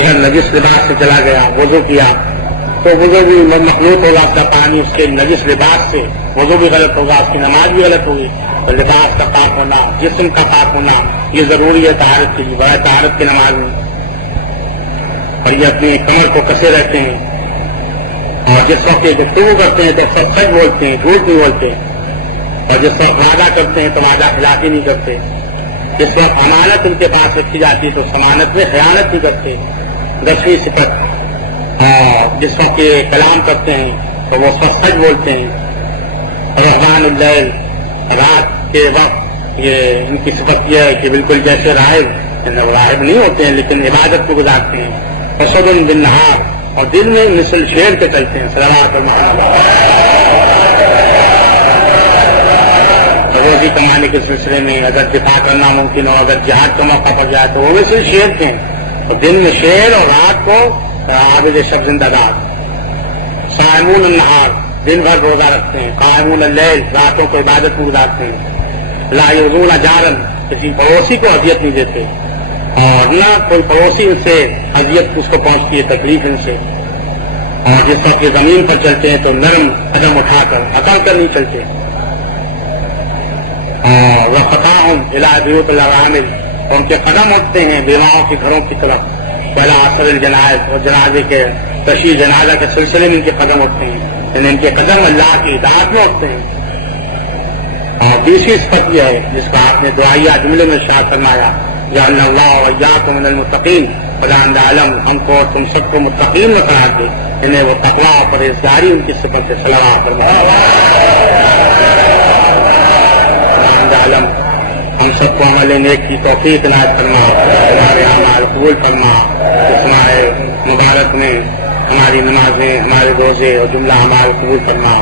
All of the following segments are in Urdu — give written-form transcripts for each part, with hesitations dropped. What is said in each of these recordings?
اگر نجس لباس سے چلا گیا وضو کیا تو وضو بھی مخلوط ہوگا، اس کا پانی اس کے نجس لباس سے وضو بھی غلط ہوگا، اس کی نماز بھی غلط ہوگی. تو لباس کا پاک ہونا، جسم کا پاک ہونا یہ ضروری ہے طہارت کے لیے، بڑا طہارت کی نماز میں. اور یہ اپنی کمر کو کسے رہتے ہیں اور جس وقت یہ گفتگو کرتے ہیں تو سب سچ بولتے ہیں، جھوٹ نہیں بولتے. اور جس وقت وعدہ کرتے ہیں تو وعدہ خلافی نہیں کرتے. جس وقت امانت ان کے پاس رکھی جاتی ہے تو اس امانت میں خیانت نہیں کرتے. 10ویں صفت. اور جس وقت یہ کلام کرتے ہیں تو وہ سب سچ بولتے ہیں. رحمان اللیل، رات کے وقت یہ ان کی صفت یہ ہے کہ بالکل جیسے راہب نہیں ہوتے ہیں لیکن عبادت کو گزارتے ہیں. فسد بالنہار، اور دن میں مثل شیر کے چلتے ہیں. صلوات روزی کمانے کے سلسلے میں اگر دفاع کرنا ممکن ہو، اگر جہاد کا موقع پڑ جائے تو وہ مثل شیر تھے. اور دن میں شیر اور رات کو عابد شب زندہ دار. صائمون النہار، دن بھر روزہ رکھتے ہیں. قائمون اللیل، راتوں کو عبادت میں گزارتے ہیں. لا یؤذون جارا، کسی پڑوسی کو اذیت نہیں دیتے اور نہ کوئی پڑوسی ان سے اذیت اس کو پہنچتی ہے، تکلیف ان سے. اور جس وقت یہ زمین پر چلتے ہیں تو نرم قدم اٹھا کر اکڑ کر نہیں چلتے. اور وفتاہم الی بیوت الارامل، ان کے قدم اٹھتے ہیں بیواؤں کے گھروں کی طرف. پہلا اثر الجنائز، اور جنازے کے تشییع جنازہ کے سلسلے میں ان کے قدم اٹھتے ہیں، یعنی ان کے قدم اللہ کی اطاعت میں اٹھتے ہیں. اور 20ویں صفت یہ ہے جس کا آپ نے دعائیہ جملے میں ارشاد فرمایا، جعلنا اللہ وإیاکم من المتقین. خدا عالم ہم کو اور تم سب کو متقین میں قرار دے. انہیں وہ تقویٰ اور پرہیزگاری ان کی صفت سے صلوات عالم ہم سب کو عمل نیک کی توفیق عنایت فرما، ہمارے اعمال قبول فرما. اس ماہ مبارک میں ہماری نمازیں، ہمارے روزے اور جملہ اعمال قبول فرما.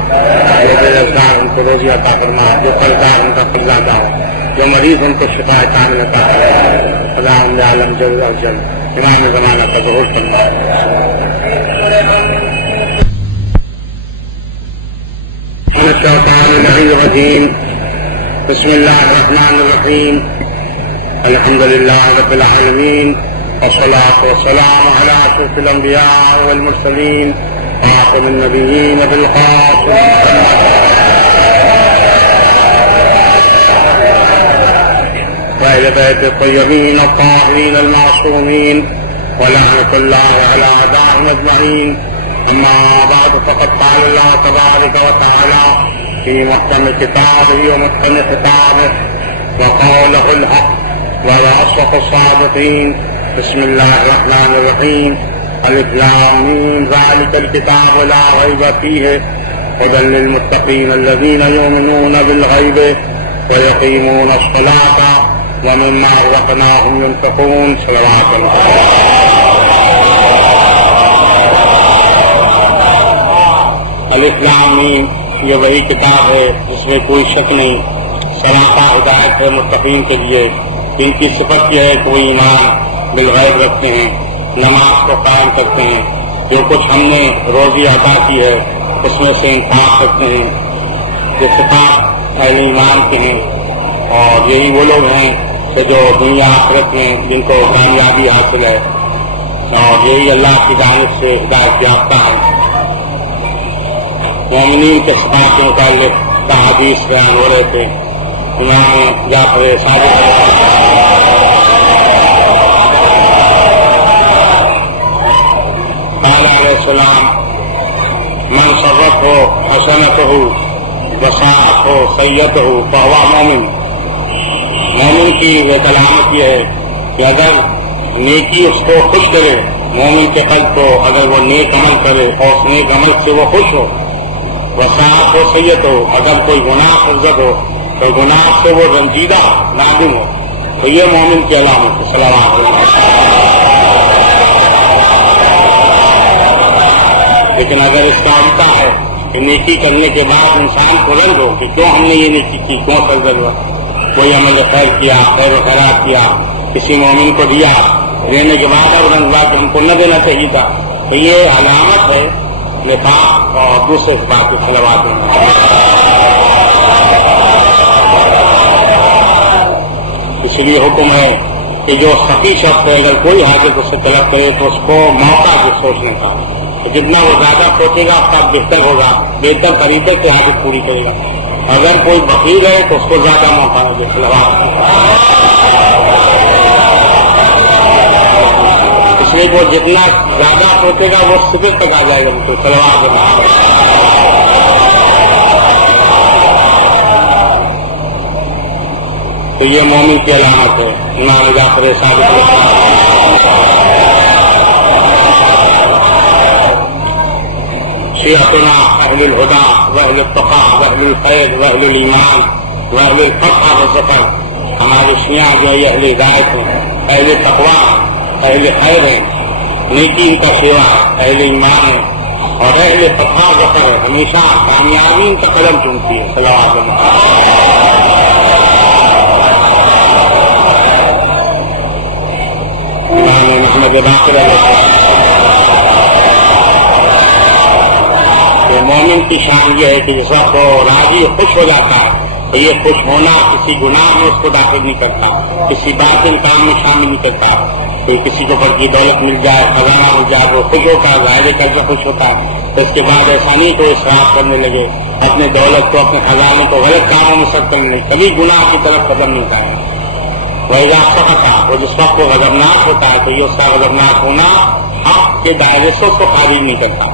جو بے روزگار ان کو روزی عطا فرما، جو قرضدار ان کا قرض ادا ہو، جو مریض ان کو شفا کامل عطا فرما. خدا عالم جل اجل امام زمانہ کا ظہور فرما. الشیطان الرجیم، بسم اللہ الرحمن الرحیم. الحمد للہ رب العالمین، والصلاة والسلام على أشرف الأنبياء والمرسلين وخاتم النبيين بالقاسم وأهل بيت الطيبين الطاهرين المعصومين، ولعنة الله على أعدائهم أجمعين. أما بعد، فقد قال الله تبارك وتعالى في محكم كتابه ومتقن خطابه وقوله الحق وأصدق الصادقين. بسم الله الرحمن الرحيم. الف لام ميم، ذلك الكتاب لا ريب فيه هدى للمتقين الذين يؤمنون بالغيب ويقيمون الصلاة ومما رزقناهم ينفقون. صلوات الله. الف لام میم، یہ وہی کتاب ہے جس میں کوئی شک نہیں، سراپا ہدایت ہے متقین کے لیے. ان کی صفت یہ ہے کہ وہ ایمان بالغیب رکھتے ہیں، نماز کو قائم کرتے ہیں، جو کچھ ہم نے روزی عطا کی ہے اس میں سے انفاق کرتے ہیں. یہ صفات اہل ایمان کے ہیں، اور یہی وہ لوگ ہیں کہ جو دنیا آخرت میں جن کو کامیابی حاصل ہے، اور یہی اللہ کی جانب سے ہدایت یافتہ ہے. مومنین کے صفات کے متعلق احادیث بیان ہو رہے تھے. امام جعفر صادق علیہ السلام، من سرته حسنته وساءته سیئته فهو مومن. مومن کی وہ علامت یہ ہے کہ اگر نیکی اس کو خوش کرے، مومن کے قلب کو اگر وہ نیک عمل کرے اور اس نیک عمل سے وہ خوش ہو، وساءته سیئته، اگر کوئی گناہ فرزد ہو تو گناہ سے وہ رنجیدہ نادم ہو، تو یہ مومن کی علامت ہے. صلوات اللہ. لیکن اگر اس کا الٹا ہے کہ نیکی کرنے کے بعد انسان کو رنج ہو کہ کیوں ہم نے یہ نیکی کی، کیوں سرزد ہوا، کوئی عمل خیر کیا، خیر و خیرات کیا، کسی مومن کو دیا، دینے کے بعد اب رنج ہوا کہ ہم کو نہ دینا چاہیے تھا، تو یہ علامت ہے نفاق اور دوسرے بات کی. صلوات ہیں. اس لیے حکم ہے کہ جو سخی شخص ہے اگر کوئی حاجت اس سے طلب کرے تو اس کو موقع بھی سوچنے کا، جتنا وہ زیادہ سوچے گا اس کا بہتر ہوگا، بہتر طریقے سے حاجت پوری کرے گا. اگر کوئی بخیل ہے تو اس کو زیادہ موقع ہے اس لیے وہ جتنا زیادہ سوچے گا وہ صبح تک آ جائے گا تو سلوات بنا. تو یہ مومن کی علامت ہے. امام جعفر صادق شیعتنا اہل الہدی واہل التقی واہل الخیر واہل الایمان واہل الفتح والظفر. ہمارے شیعہ جو ہے اہل ہدایت ہیں، اہل تقوی، اہل خیر ہیں، نیکی ان کا سیوا، اہل ایمان ہے اور اہل فتح ظفر ہے. ہمیشہ کامیابی ان کا قدم چومتی ہے. صلوات امام محمد باقر مومن کی شان یہ ہے کہ جس وقت راضی خوش ہو جاتا ہے تو یہ خوش ہونا کسی گناہ میں اس کو داخل نہیں کرتا، کسی باطل کام میں شامل نہیں کرتا. کوئی کسی کو بڑی دولت مل جائے، خزانہ مل جائے، وہ خوش ہوتا ہے، ظاہر کر کے خوش ہوتا ہے. تو اس کے بعد ایسا نہیں کہ وہ اسراف کرنے لگے، اپنے دولت کو، اپنے خزانے کو غلط کاموں میں صرف کرنے لگے، کبھی گناہ کی طرف قدم نہیں اٹھایا. وہی آپ تھا وہ جس وقت وہ غضبناک ہوتا ہے تو یہ اس کا غضبناک ہونا حق کے دائرے سے اس کو خارج نہیں کرتا.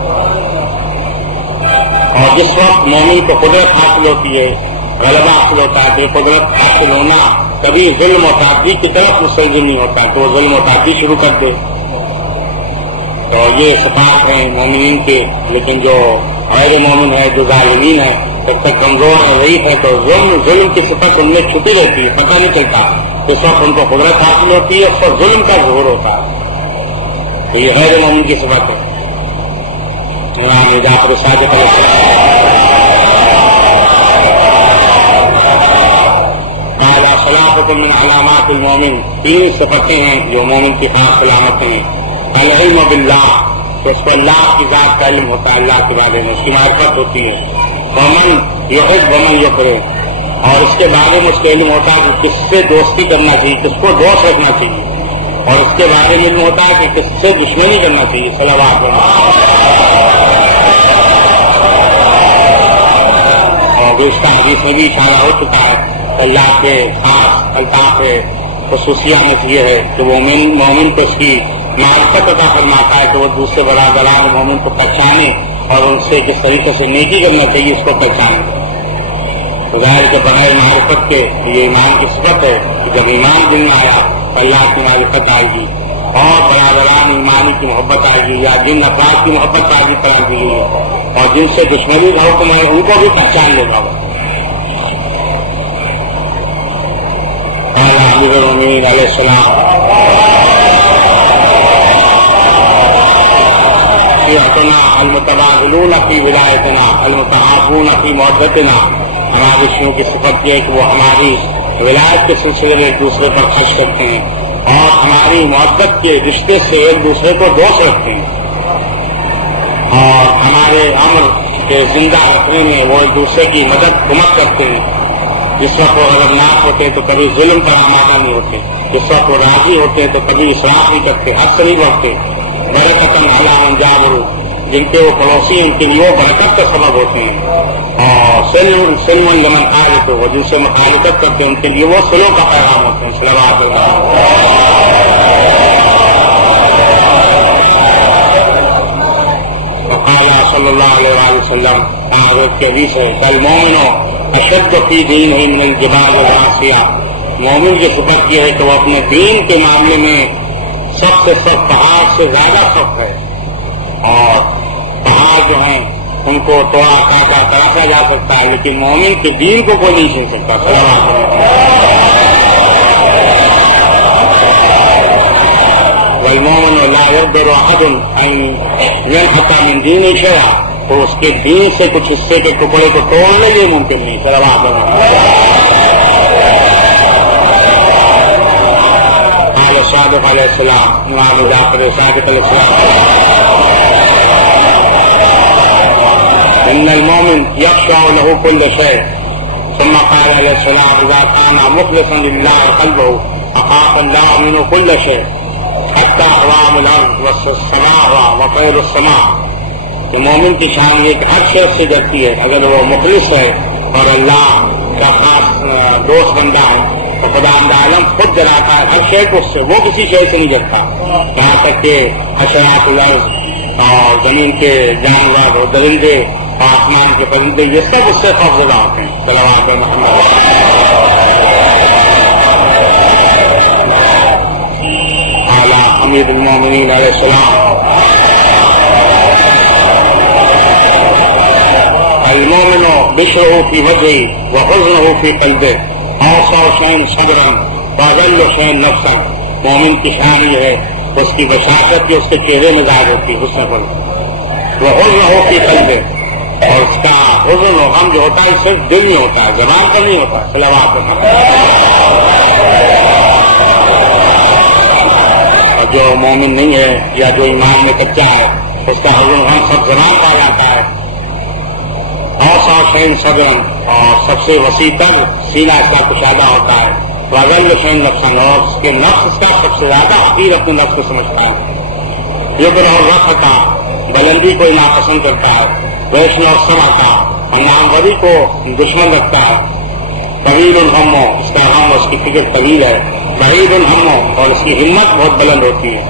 اور جس وقت مومن کو قدرت حاصل ہوتی ہے، غلبہ حاصل ہوتا ہے، تو قدرت حاصل ہونا کبھی ظلم و تعدی کی طرف مسلم نہیں ہوتا تو وہ ظلم و تعدی شروع کر دے. اور یہ صفات ہیں مومنین کے. لیکن جو غیر مومن ہے، جو ظالمین ہے، جب تک کمزور ہے ضعیف ہے تو ظلم کی صفت ان میں چھپی رہتی ہے، پتہ نہیں چلتا. اس وقت ان کو قدرت حاصل ہوتی ہے، اس پر ظلم کا ظہور ہوتا ہے. تو یہ غیر مومن کی صفت ہے. امام جعفر صادق علیہ السلام من علامات المومن. 3 صفتیں ہیں جو مومن کی خاص علامتیں ہیں. العلم باللہ، تو اس کو اللہ کی ذات کا علم ہوتا ہے، اللہ کے بارے میں اس کی معرفت ہوتی ہے. ومن یحب ومن یکرہ، اور اس کے بارے میں اس کا علم ہوتا ہے کہ کس سے دوستی کرنا چاہیے، کس کو دوست رکھنا چاہیے، اور اس کے بارے میں علم ہوتا ہے کہ کس سے دشمنی کرنا چاہیے. صلوات اور اس کا حدیث میں بھی اشارہ ہو چکا ہے. اللہ کے خاص الطاف خصوصیات یہ ہے کہ وہ مومن کو اس کی معرفت عطا فرماتا ہے کہ وہ دوسرے برادران مومن کو پہچانے اور ان سے کس طریقے سے نیکی کرنا چاہیے اس کو پہچانے. ظاہر کے بغیر معرفت کے یہ ایمان کی صفت ہے کہ جب ایمان دل میں آیا اللہ کی معرفت آئے گی اور برادران ایمانی کی محبت آئے گی، یا جن افراد کی محبت آگے کرا دی گئی اور جن سے دشمنی کا حکم ہے ان کو بھی پہچان لے گا. امیر المومنین علیہ السلام شیعتنا المتبادلون فی ولایتنا المتعاقون فی محبتنا. ہمارے شیعوں کی صفت یہ ہے کہ وہ ہماری ولایت کے سلسلے میں ایک دوسرے پر خرچ کرتے ہیں اور ہماری محبت کے رشتے سے ایک دوسرے کو دوست رکھتے ہیں، اور ہمارے امر کے زندہ رکھنے میں وہ ایک دوسرے کی مدد کرتے ہیں. جس وقت وہ غضبناک ہوتے ہیں تو کبھی ظلم پر آمادہ نہیں ہوتے، جس وقت وہ راضی ہوتے ہیں تو کبھی اسراف نہیں کرتے، حد سے نہیں بڑھتے. برکتاً علی من جابروا، جن کے وہ پڑوسی ان کے لیے وہ برکت کا سبب ہوتے ہیں. اور سلم لمن خالفوا، وہ جن سے مخالفت کرتے ہیں ان کے لیے وہ سلو کا پیغام ہوتے ہیں. صلوات اللہ. وقال صلی اللہ علیہ وآلہ وسلم، حضرت کے حدیث ہے، المؤمن اشد فی دینہ من الجبال الراسیہ. مومن کی صفت یہ ہے کہ وہ اپنے دین کے معاملے میں سب سے سخت پہاڑ سے زیادہ سخت ہے. اور پہاڑ جو ہیں ان کو توڑا کاٹا تراشا جا سکتا ہے لیکن مومن کے دین کو کوئی نہیں چھین سکتا. والمؤمن لا يقدر احد ان ينحط من دینہ شیئا، تو اس کے دین سے کچھ حصے کے ٹکڑے کو توڑنے یہ ممکن نہیں. صلوات صادق علیہ السلام. امام جعفر صادق علیہ السلام، ان المؤمن یخشع له كل شيء، ثم قال عليه السلام اذا كان مخلصا لله قلبه اخاف الله منه كل شيء حتى عوام الارض والسماء وطير السماء. کہ مومن کی شان یہ کہ ہر شخص سے ڈرتی ہے اگر وہ مخلص ہے اور اللہ کا خاص دوست بندہ ہے تو خدا عالم خود ڈراتا ہے ہر شے کو اس سے، وہ کسی شے سے نہیں ڈرتا، یہاں تک کہ حشرات الارض اور زمین کے جانور اور درندے اور آسمان کے پرندے یہ سب اس سے خوفزدہ ہوتے ہیں. صلوات محمد اعلی امیر المومنین علیہ السلام. المومن بشره في وجهه وحزنه في قلبه اوسع شيء صبرا واذل شيء نفسا. مومن کی شان یہ ہے اس کی بشاشت جو اس کے چہرے میں ظاہر ہوتی ہے حسن پر، وحزنه في قلبه، اور اس کا حزن و غم جو ہوتا ہے صرف دل میں ہوتا ہے، زبان پر نہیں ہوتا ہے. صلوات محمد. اور جو مومن نہیں ہے یا جو ایمان میں کچا ہے اس کا حزن و غم سب زبان پر جاتا ہے. اوسع شین صدرن، اور سب سے وسیع تر سینہ اس کا کشادہ ہوتا ہے. واذل شین نفسن، اور اس کے نفس اس کا سب سے زیادہ حقیر اپنے نفس کو سمجھتا ہے. یبر اور رفعتا، بلندی کو ناپسند کرتا ہے. ویشن اور سمعتا، اور ناموری کو دشمن رکھتا ہے. طویل الہم، اس کا غم اس کی فکر طویل ہے. بعید الہم، اور اس کی ہمت بہت بلند ہوتی ہے.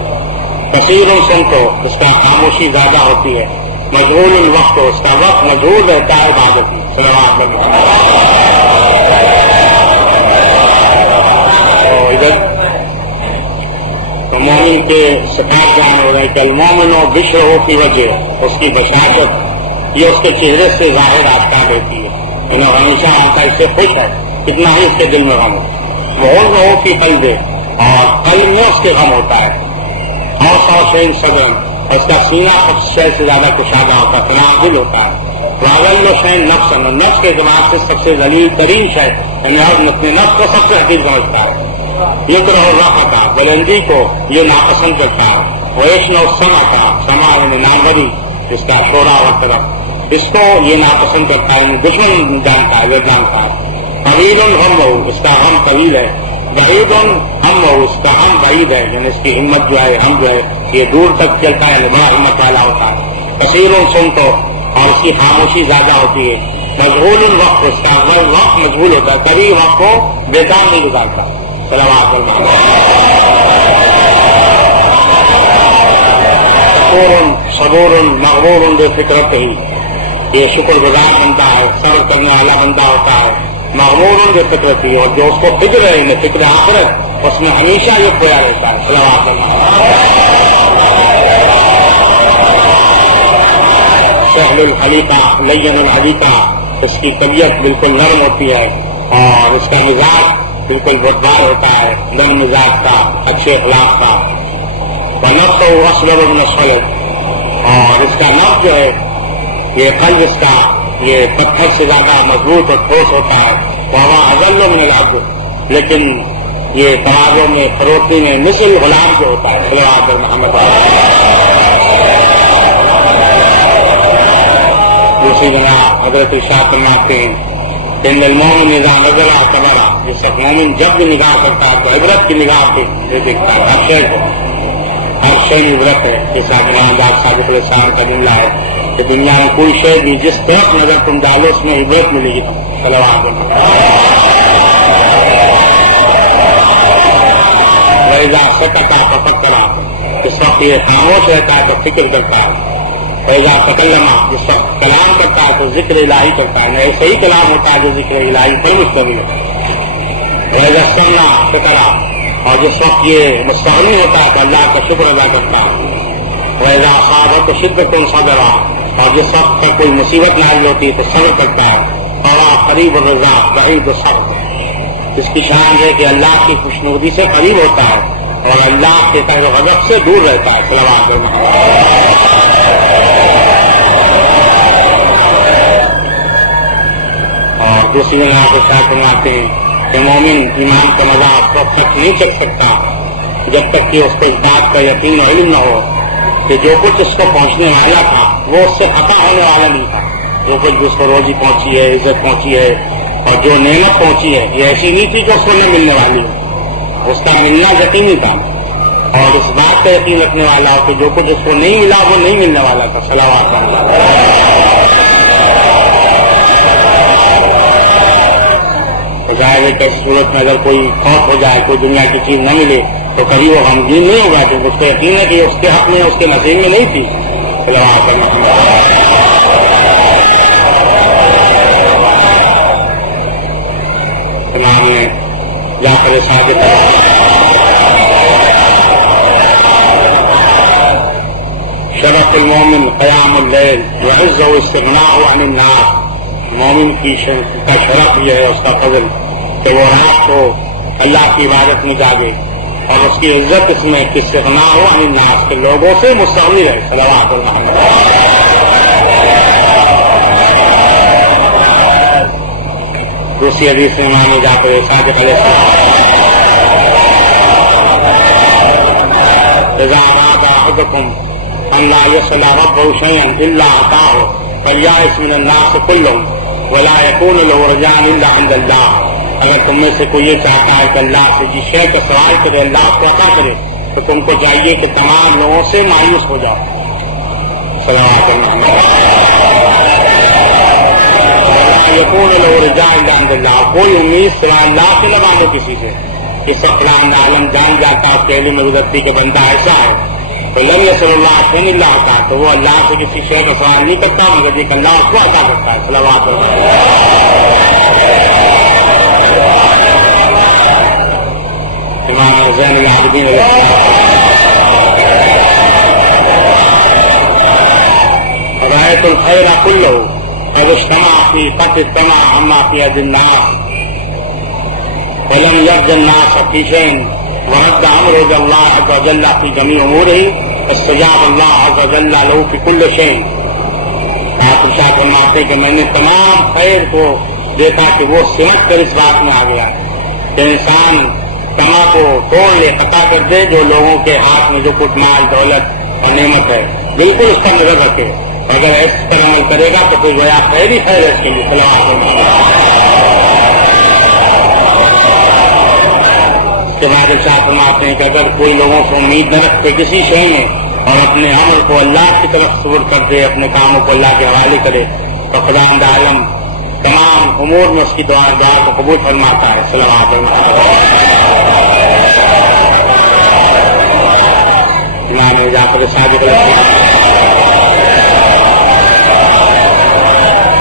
کثیر الصمت، اس کا خاموشی زیادہ ہوتی ہے. مشغول الوقت، اس کا وقت مشغول رہتا ہے عبادت میں. صلوات محمد. ادھر تو مومن کے صفات بیان ہو رہے ہیں کہ المومن بشرہ فی وجہ، اس کی بشاشت یہ اس کے چہرے سے ظاہر آفتہ دیتی ہے. ہمیشہ آتا اس سے خوش ہے کتنا ہی اس کے دل میں غم ہو. وہ فی قلب، اور قلب میں اس کے غم ہوتا ہے. اوسع شیء صدرا، اس کا سینہ سب سے زیادہ کشادہ ہوتا ہے، تناؤ دل ہوتا ہے. واذل شیء نفسا، نفس کے دماغ سے سب سے ذلیل ترین شے، یعنی اپنے نفس کو سب سے حقیر سمجھتا ہے. یکرہ الرفعتا، بلندی کو یہ ناپسند کرتا ہے. ویشن السمعتا، سماع یعنی ناموری، اس کا شورا اور طرف، اس کو یہ ناپسند کرتا ہے، یعنی دشمن جانتا ہے، وہ جانتا ہے. طویل الہم، اس کا غم طویل ہے. بعید ہم، اس کا ہم بعید ہے، یعنی اس کی ہمت جو ہے، ہم جو ہے یہ دور تک چلتا ہے، بڑا ہمت والا ہوتا ہے. کثیر الصمت، اور اس کی خاموشی زیادہ ہوتی ہے. مشغول الوقت، اس کا وقت مشغول ہوتا ہے، کبھی وقت کو بیکار نہیں گزارتا. صلوات اللہ. صبور مغرور بفطرت ہی، یہ شکر گزار بنتا ہے، صبر کرنے والا بندہ ہوتا ہے. مغرور بفطرت ہی، اور جو اس کو فکر ہے فکر آخرت، اس میں ہمیشہ یہ کھویا رہتا ہے. صلوات اللہ. سہل الخلیقہ لین الحلیقہ، اس کی طبیعت بالکل نرم ہوتی ہے اور اس کا مزاج بالکل بردبار ہوتا ہے، نرم مزاج کا، اچھے اخلاق کا. نفس اصغر من الصلب، اور اس کا نفس جو ہے یہ قلب اس کا یہ پتھر سے زیادہ مضبوط اور ٹھوس ہوتا ہے. وہاں اذل من العبد، لیکن یہ تواضع میں فروختی میں مثل غلام جو ہوتا ہے. صلوات محمد. دوسری جگہ حضرت ارشاد فرماتے ہیں ان المومن اذا نظر اعتبر، جس وقت مومن جب بھی نگاہ کرتا ہے تو عبرت کی نگاہ سے دیکھتا ہے. ہر شے کو، ہر شے میں عبرت ہے. جیسا امام صادق علیہ السلام کا جملہ ہے کہ دنیا میں کوئی شے بھی جس طرف نظر تم ڈالو اس میں عبرت ملے گی. صلوات اللہ. وإذا سکت ففکر، اس وقت یہ خاموش رہتا ہے تو فکر کرتا ہے. وإذا تکلم، جس وقت کلام کرتا ہے تو ذکر الہی کرتا ہے. ایسا ہی کلام ہوتا ہے جو ذکر الہی پر مشتمل ہے. وإذا استغنى شکر، اور جس وقت یہ مستغنی ہوتا ہے تو اللہ کا شکر ادا کرتا ہے. وإذا أصابته شدة صبر، اور جس وقت پر کوئی مصیبت نازل ہوتی ہے تو صبر کرتا ہے. اور قریب الرضا بعید الصبر، اس کی شان ہے کہ اللہ کی خوشنودی سے قریب ہوتا ہے اور اللہ کے قہر و غضب سے دور رہتا ہے. صلوات اللہ. اور دوسری جگہ کو شاید فرماتے ہیں کہ مومن ایمان کا مزہ اس وقت تک نہیں چکھ سکتا جب تک کہ اس کو اس بات کا یقین و علم نہ ہو کہ جو کچھ اس کو پہنچنے والا تھا وہ اس سے خطا ہونے والا نہیں تھا. جو کچھ بھی اس کو روزی پہنچی ہے، عزت پہنچی ہے، اور جو نعمت پہنچی ہے یہ ایسی نہیں تھی کہ اس کو نہیں ملنے والی ہو، اس کا ملنا یقینی تھا، اور اس بات کا یقین رکھنے والا ہو کہ جو کچھ اس کو نہیں ملا وہ نہیں ملنے والا تھا۔ صلوات اللہ۔ ظاہر ہے کہ اس صورت میں اگر کوئی خوف ہو جائے، کوئی دنیا کی چیز نہ ملے تو کبھی وہ غمگین نہیں ہوگا، کیونکہ اس کو یقین ہے کہ اس کے حق میں اس کے نصیب میں نہیں تھی۔ صلوات اللہ۔ نے جعفر صادق شرف المومن قیام اللیل وعزہ واستغناء عن الناس، مومن کی کا شرف یہ ہے، اس کا فضل کہ وہ رات کو اللہ کی عبادت میں جاگے، اور اس کی عزت اس میں کہ استغناء عن الناس کے لوگوں سے مستغنی رہے۔ صلوات اللہ۔ دوسری حدیث میں امام جعفر صادق علیہ السلام اذا اراد احدكم ان لا يصل ربه شيئا الا اعطاه فليئس من الناس كلهم ولا يكون له رجاء الا عند الله، اگر تم میں سے کوئی یہ چاہتا ہے کہ اللہ سے جس شے کا سوال کرے اللہ کو عطا کرے تو تم کو چاہیے کہ تمام لوگوں سے مایوس ہو جاؤ۔ صلوات اللہ۔ یقون لو رجاء الا عند اللہ، کوئی امید سوا اللہ سے نہ باندھو کسی سے، اس سے فلاں عالم جان جاتا اور پہلے میں گزرتی کہ بندہ ایسا ہے تو لم یصل اللہ شیئا الا عطا، تو وہ اللہ سے کسی شے کا سوال نہیں کرتا مگر یہ کہ اللہ اس کو عطا کرتا ہے۔ صلوات اللہ۔ امام زین العابدین علیہ السلام رأیت الخیر کلہ قد اجتمع في قد اجتمع عما في يد الناس ولم يرد الناس في شيء ورد امره الله عز وجل في جميع اموره استجاب الله عز وجل له في كل شيء۔ آپ ارشاد فرماتے کہ میں نے تمام خیر کو دیکھا کہ وہ سمٹ کر اس بات میں آ گیا کہ انسان تما کو توڑ لے، قطع کر دے، جو لوگوں کے ہاتھ میں جو کچھ مال دولت اور نعمت ہے بالکل اس پر نظر رکھے، اگر اس پر عمل کرے گا تو کوئی گویا خیر ہی خیر ہے اس کے لیے۔ صلوات اللہ۔ اس کے بعد ارشاد فرماتے ہیں کہ اگر کوئی لوگوں سے امید نہ رکھتے کسی شے میں اور اپنے عمل کو اللہ کی طرف سپرد کر دے، اپنے کاموں کو اللہ کے حوالے کرے تو خداوند عالم تمام امور میں اس کی دعا کو قبول فرماتا ہے۔ صلوات اللہ۔ امام جعفر صادق علیہ السلام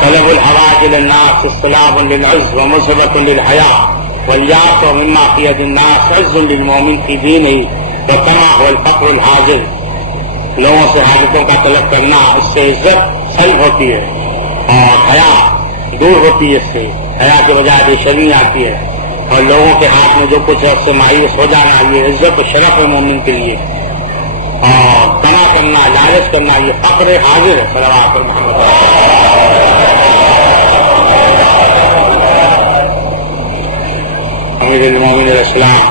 طلب الحواج للناس اصطلاح للعز ومذهبة للحياء والياس مما في يد الناس عز للمؤمن في دينه والطمع والفقر الحاضر، لوگوں سے حاجتوں کا طلب کرنا اس سے عزت سلب ہوتی ہے اور حیا دور ہوتی ہے، اس سے حیا کے بجائے بے شرمی آتی ہے، اور لوگوں کے ہاتھ میں جو کچھ ہے اس سے مایوس ہو جانا یہ عزت و شرف ہے مومن کے لیے، اور طمع کرنا لالچ کرنا یہ فقر حاضر ہے۔ صلوات محمد۔ امیر المومنین علیہ السلام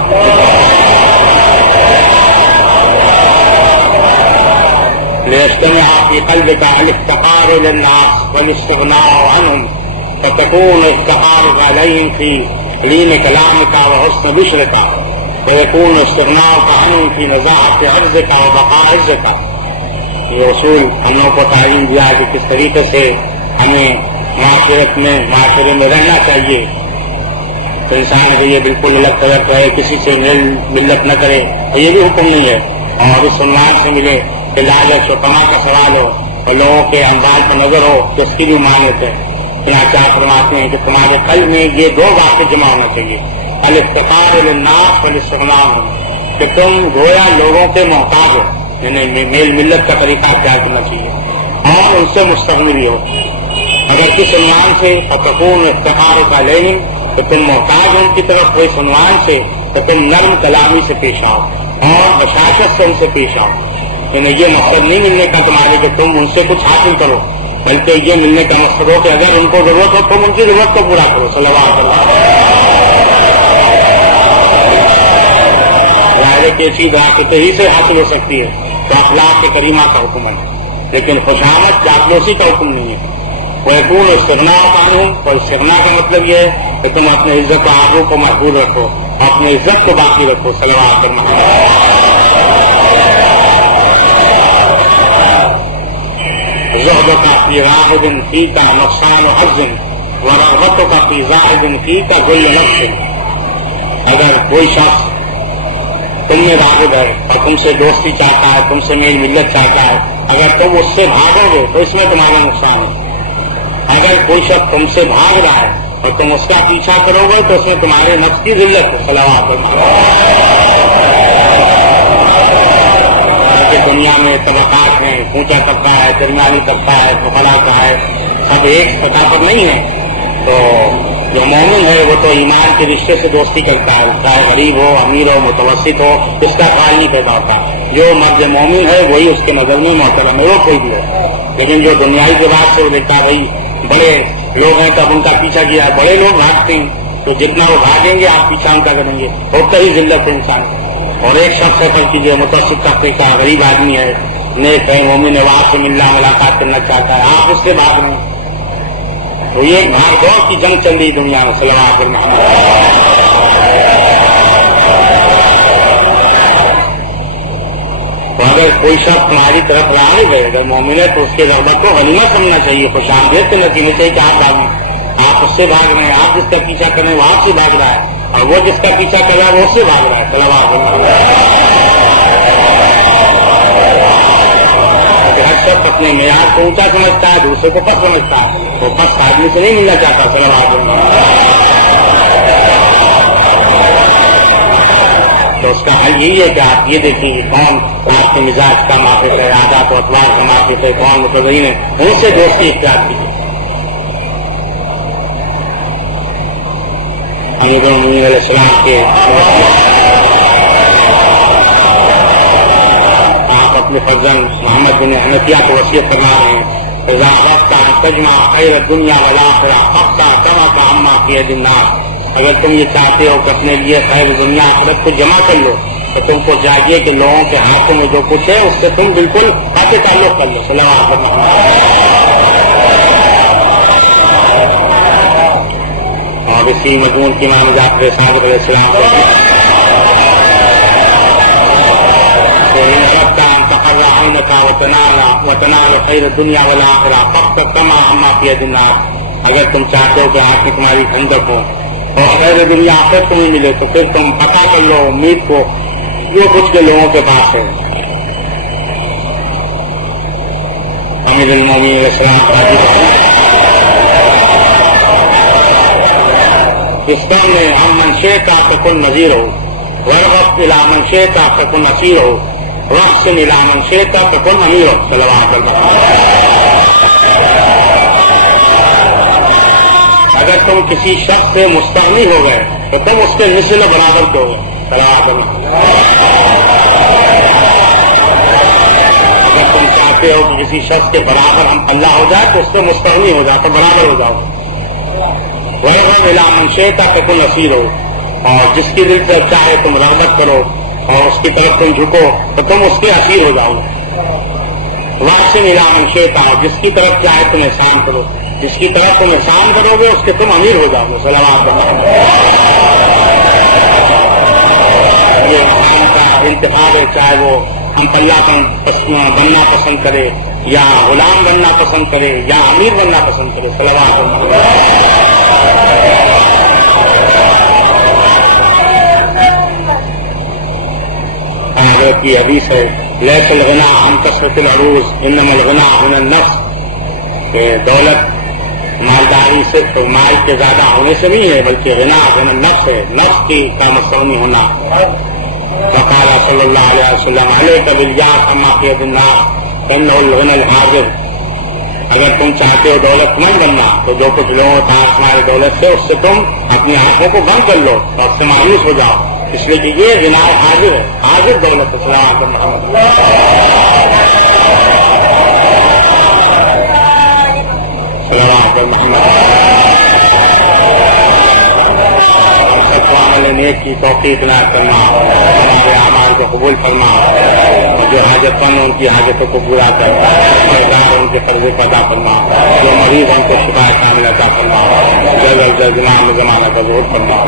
ليجتمع في قلبك الافتقار للناس والاستغناء عنهم فتكون افتقارك عليهم في لين كلامك وحسن بشرك ويكون استغناءك عنهم في نزاعة عرضك وبقاء عزك۔ یہ اصول ہم لوگوں کو تعلیم دیا کہ کس طریقے سے ہمیں معاشرے میں رہنا چاہیے، تو انسان کو یہ بالکل الگ طرف ہے، کسی سے ملت نہ کرے، یہ بھی حکم نہیں ہے، اور اس عنوان سے ملے کہ لالچ و طمع کا سوال ہو اور لوگوں کے اموال پر نظر ہو تو اس کی بھی مانت ہے۔ چنانچہ آپ فرماتے ہیں کہ تمہارے قلب میں یہ دو باتیں جمع ہونا چاہیے، الافتقار للناس والاستغناء عنهم، کہ تم گویا لوگوں کے محتاج ہو، یعنی میل ملت کا طریقہ اختیار کرنا چاہیے، اور ان سے مستغنی بھی ہو۔ اگر کس عنوان سے فتكون افتقارك عليهم کہ تم محتاج ہو ان کی طرف، کوئی عنوان سے تو تم نرم کلامی سے پیش آؤ اور بشاشت سے ان سے پیش آؤ، یعنی یہ مقصد نہیں ملنے کا تمہارے کہ تم ان سے کچھ حاصل کرو، بلکہ یہ ملنے کا مقصد ہو کہ اگر ان کو ضرورت ہو تم ان کی ضرورت کو پورا کرو۔ صلوات اللہ۔ ظاہر ہے کہ ایسی دعا ہی سے حاصل ہو سکتی ہے تو اخلاق کے کریمہ کا حکم ہے، لیکن خوشامد چاپلوسی کا حکم نہیں ہے۔ ويكون استغناء عنهم، اور استغنا کا مطلب یہ ہے کہ تم اپنے عزت و آبرو کو محفوظ رکھو، اپنی عزت کو باقی رکھو. صلوات محمد. زہدک فی واحد فیک نقصان حظ ورغبتک فی زاہد فیک ذل نفس. اگر کوئی شخص تم میں راغب ہے اور تم سے دوستی چاہتا ہے، تم سے میل ملت چاہتا ہے، اگر تم اس سے بھاگو گے تو اس میں تمہارا نقصان ہے. اگر کوئی شخص تم سے بھاگ رہا ہے اور تم اس کا پیچھا کرو گے تو اس میں تمہارے نفس کی ذلت ہے. صلوات کہ دنیا میں طبقات ہیں، اونچا طبقہ ہے، درمیانی طبقہ ہے، فقراء کا ہے، سب ایک سطح پر نہیں ہے. تو جو مومن ہے وہ تو ایمان کے رشتے سے دوستی کرتا ہے، چاہے غریب ہو، امیر ہو، متوسط ہو، اس کا خیال نہیں پیدا ہوتا. جو مرد مومن ہے وہی اس کے نظر میں محترم ہے، وہ کوئی بھی ہے. لیکن جو دنیائی کے بعد سے وہ دیکھتا ہے بھائی بڑے لوگ ہیں تب ان کا پیچھا کیا، بڑے لوگ بھاگتے ہیں تو جتنا وہ بھاگیں گے آپ پیچھا ان کا کریں گے، ہوتا ہی ذلت ہے انسان. اور ایک شخص ہے پر کیجیے متوسط طبقے کا غریب آدمی ہے، نیک ہے، مومن ہے، وہاں سے ملنا ملاقات کرنا چاہتا ہے، آپ اس سے بھاگ رہے ہیں. تو یہ بھاگ دوڑ کی جنگ چل رہی دنیا میں. صلوات محمد. تو اگر کوئی شخص تمہاری طرف راغب ہے، اگر مومن ہے تو اس کے رغبت کو غنیمت سمجھنا چاہیے، خوش آمدید سے نتیجے چاہیے کہ آپ بھاگیں، آپ اس سے بھاگ رہے ہیں، آپ جس کا پیچھا کر رہے ہیں وہ آپ سے بھاگ رہا ہے، اور وہ جس کا پیچھا کر رہا ہے وہ اس سے بھاگ رہا ہے. صلوات ہر شخص اپنے معیار کو اونچا سمجھتا ہے، دوسرے کو پس سمجھتا ہے، وہ پس آدمی سے نہیں ملنا چاہتا. صلوات. تو اس کا حل یہی ہے کہ آپ یہ دیکھیں کہ کون آپ کے مزاج کا موافق ہے، عادات و اطوار کا موافق ہے، کون متدین ہے، ان سے دوستی اختیار کیجیے. امیر المومنین علیہ السلام کے آپ اپنے فرزند محمد بن حنفیہ کو وصیت فرما رہے ہیں اذا وقت تجمع خیر الدنیا والآخرہ وقت کما کا عما فی ید الناس. اگر تم یہ چاہتے ہو کہ اپنے لیے خیر دنیا آخرت کو جمع کر لو تو تم کو چاہیے کہ لوگوں کے ہاتھوں میں جو کچھ ہے اس سے تم بالکل قاطع تعلق کر لو. صلوات اور اسی مضمون کی امام جعفر صادق علیہ السلام وتنال خیر الدنیا والآخرہ فقط کما عما فی ید الناس. اگر تم چاہتے ہو کہ آپ کی تمہاری ٹھنڈک ہو اور خیر دنیا آخرت تمہیں ملے تو پھر تم پتہ کر لو امید کو جو کچھ کے لوگوں کے پاس ہے. امیر المومنین علیہ السلام اس قوم میں ہم منشے کا تکن نذیر ہو، ورغب الی منشے کا تکن نصیر ہو، رقص الی منشے کا تکن امیر ہو. صلوات اگر تم کسی شخص سے مستغنی ہو گئے تو تم اس کے مثل و برابر کے ہو گئے. صلوات اگر تم چاہتے ہو کہ کسی شخص کے برابر ہم اللہ ہو جائے تو اس سے مستغنی ہو جاؤ تو برابر ہو جاؤ. وَيَغَمْ إِلَىٰ مَنْ شِئْتَ فَكُنْ نَصِيرًا. اور جس کی دل سے چاہے تم رغبت کرو اور اس کی طرف تم جھکو تو تم اس کے اسیر ہو جاؤ. وَأَحْسِنْ إِلَىٰ مَنْ شِئْتَ. اور جس کی طرف چاہے تم احسان کرو، جس کی طرف تم احسان کرو گے اس کے تم امیر ہو جاؤ گے. صلوات یہ انسان کا انتخاب ہے، چاہے وہ ہم پلہ بننا پسند کرے یا غلام بننا پسند کرے یا امیر بننا پسند کرے. صلوات حضرت کی حدیث ہے لیس الغنا عن کثرت العروض انما الغنا من النفس. کہ دولت مالداری سے تو مال کے زیادہ ہونے سے نہیں ہے بلکہ غنا من النفس ہے، نفس کی کا مستغنی ہونا. وقال صلی اللہ علیہ وسلم علیک بالیاس عما فی ید الناس انہ الغنى الحاضر. اگر تم چاہتے ہو دولت مند بننا تو جو کچھ لوگوں کا تمہاری دولت سے اس سے تم اپنی آنکھوں کو بند کر لو اور اس سے مایوس ہو جاؤ، اس لیے کہ یہ غنا حاضر ہے، حاضر دولت. صلوات محمد صلوات محمد. سب کو عمل نیک کی توفیق عنایت فرما، ہمارے اعمال کو قبول فرما. جو حاجت مند ان کی حاجتوں کو پورا کر، سرکار ان کے قرضے کو عطا فرما، جو مریض ان کو شفا کامل عطا فرما، جلد از جلد امام زمانہ کا ظہور فرما۔